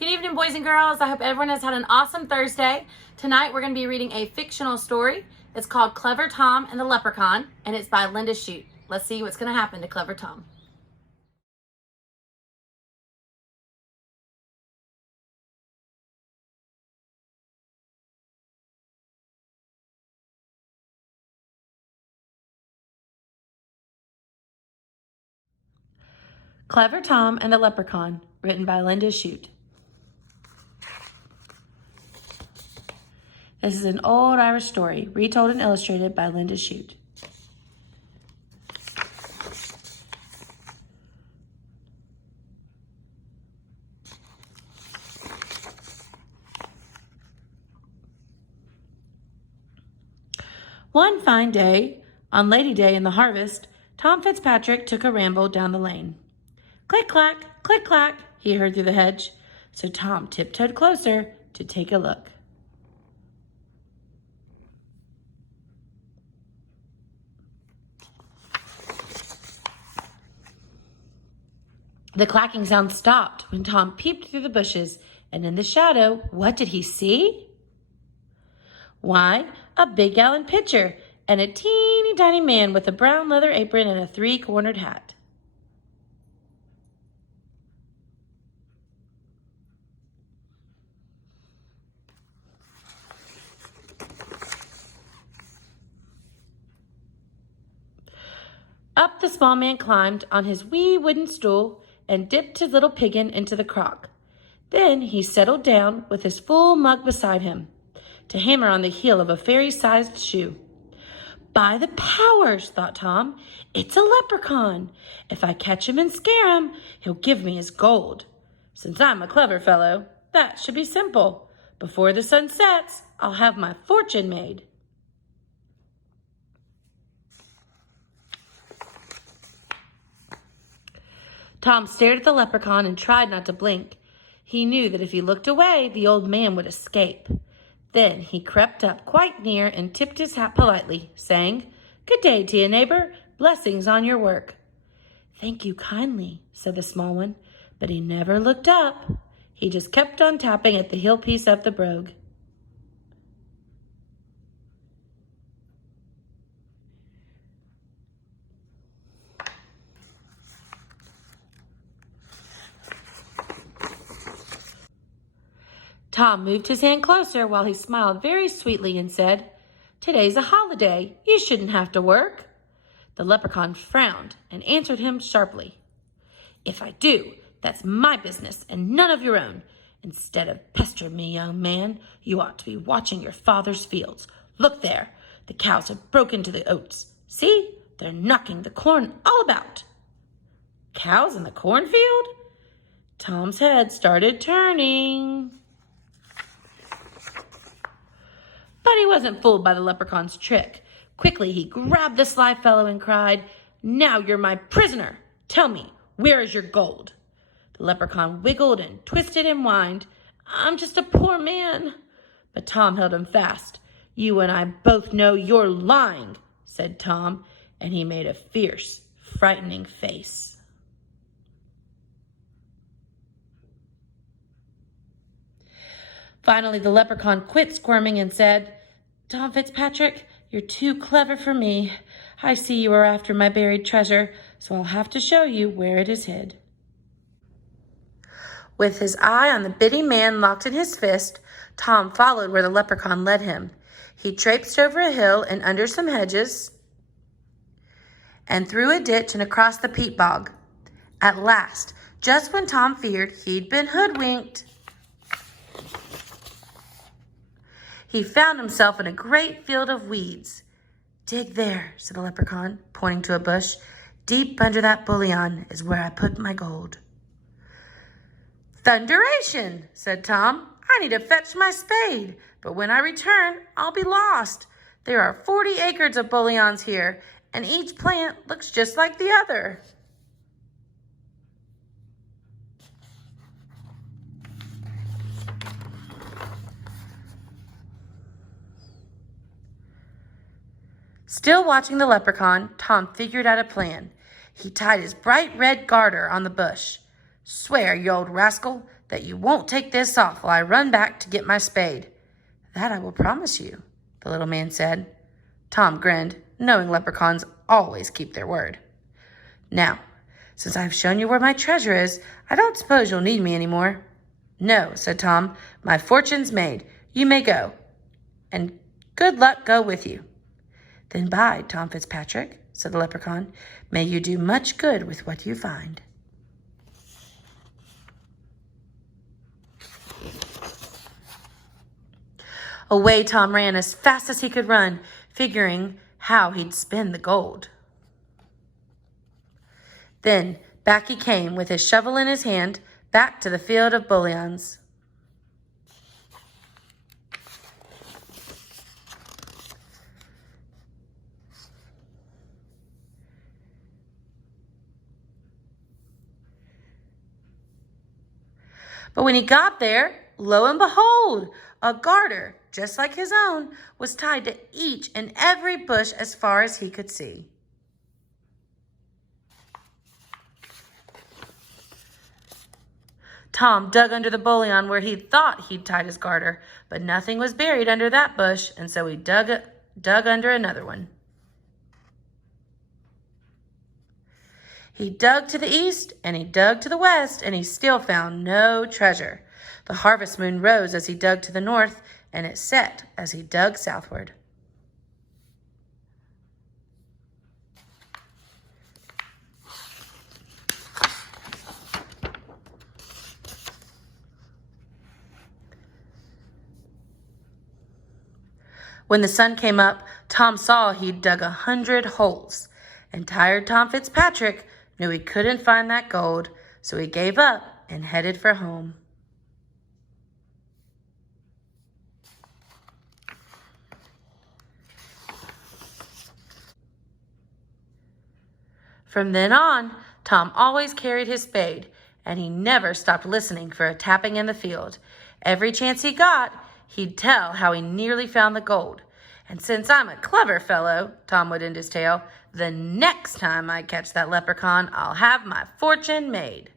Good evening, boys and girls. I hope everyone has had an awesome Thursday. Tonight we're going to be reading a fictional story. It's called Clever Tom and the Leprechaun, and it's by Linda Shute. Let's see what's going to happen to Clever Tom. Clever Tom and the Leprechaun, written by Linda Shute. This is an old Irish story, retold and illustrated by Linda Shute. One fine day, on Lady Day in the harvest, Tom Fitzpatrick took a ramble down the lane. Click, clack, he heard through the hedge, so Tom tiptoed closer to take a look. The clacking sound stopped when Tom peeped through the bushes, and in the shadow, what did he see? Why, a big gallon pitcher and a teeny tiny man with a brown leather apron and a three-cornered hat. Up the small man climbed on his wee wooden stool and dipped his little piggin into the crock. Then he settled down with his full mug beside him to hammer on the heel of a fairy-sized shoe. By the powers, thought Tom, it's a leprechaun. If I catch him and scare him, he'll give me his gold. Since I'm a clever fellow, that should be simple. Before the sun sets, I'll have my fortune made. Tom stared at the leprechaun and tried not to blink. He knew that if he looked away, the old man would escape. Then he crept up quite near and tipped his hat politely, saying, "Good day to you, neighbor. Blessings on your work." "Thank you kindly," said the small one, but he never looked up. He just kept on tapping at the heel piece of the brogue. Tom moved his hand closer while he smiled very sweetly and said, "Today's a holiday. You shouldn't have to work." The leprechaun frowned and answered him sharply, "If I do, that's my business and none of your own. Instead of pestering me, young man, you ought to be watching your father's fields. Look there, the cows have broken into the oats. See, they're knocking the corn all about." Cows in the cornfield? Tom's head started turning. But he wasn't fooled by the leprechaun's trick. Quickly, he grabbed the sly fellow and cried, "Now you're my prisoner. Tell me, where is your gold?" The leprechaun wiggled and twisted and whined, "I'm just a poor man." But Tom held him fast. "You and I both know you're lying," said Tom, and he made a fierce, frightening face. Finally, the leprechaun quit squirming and said, "Tom Fitzpatrick, you're too clever for me. I see you are after my buried treasure, so I'll have to show you where it is hid." With his eye on the bitty man locked in his fist, Tom followed where the leprechaun led him. He traipsed over a hill and under some hedges and through a ditch and across the peat bog. At last, just when Tom feared he'd been hoodwinked, he found himself in a great field of weeds. "Dig there," said the leprechaun, pointing to a bush. "Deep under that bullion is where I put my gold." "Thunderation," said Tom. "I need to fetch my spade, but when I return, I'll be lost. There are 40 acres of bullions here, and each plant looks just like the other." Still watching the leprechaun, Tom figured out a plan. He tied his bright red garter on the bush. "Swear, you old rascal, that you won't take this off while I run back to get my spade." "That I will promise you," the little man said. Tom grinned, knowing leprechauns always keep their word. "Now, since I've shown you where my treasure is, I don't suppose you'll need me anymore." "No," said Tom. "My fortune's made. You may go. And good luck go with you." "Then bye, Tom Fitzpatrick," said the leprechaun. "May you do much good with what you find." Away Tom ran as fast as he could run, figuring how he'd spend the gold. Then back he came with his shovel in his hand, back to the field of bullions. But when he got there, lo and behold, a garter, just like his own, was tied to each and every bush as far as he could see. Tom dug under the bullion where he thought he'd tied his garter, but nothing was buried under that bush, and so he dug under another one. He dug to the east, and he dug to the west, and he still found no treasure. The harvest moon rose as he dug to the north, and it set as he dug southward. When the sun came up, Tom saw he'd dug 100 holes, and tired Tom Fitzpatrick knew he couldn't find that gold, so he gave up and headed for home. From then on, Tom always carried his spade, and he never stopped listening for a tapping in the field. Every chance he got, he'd tell how he nearly found the gold. "And since I'm a clever fellow," Tom would end his tale, "the next time I catch that leprechaun, I'll have my fortune made."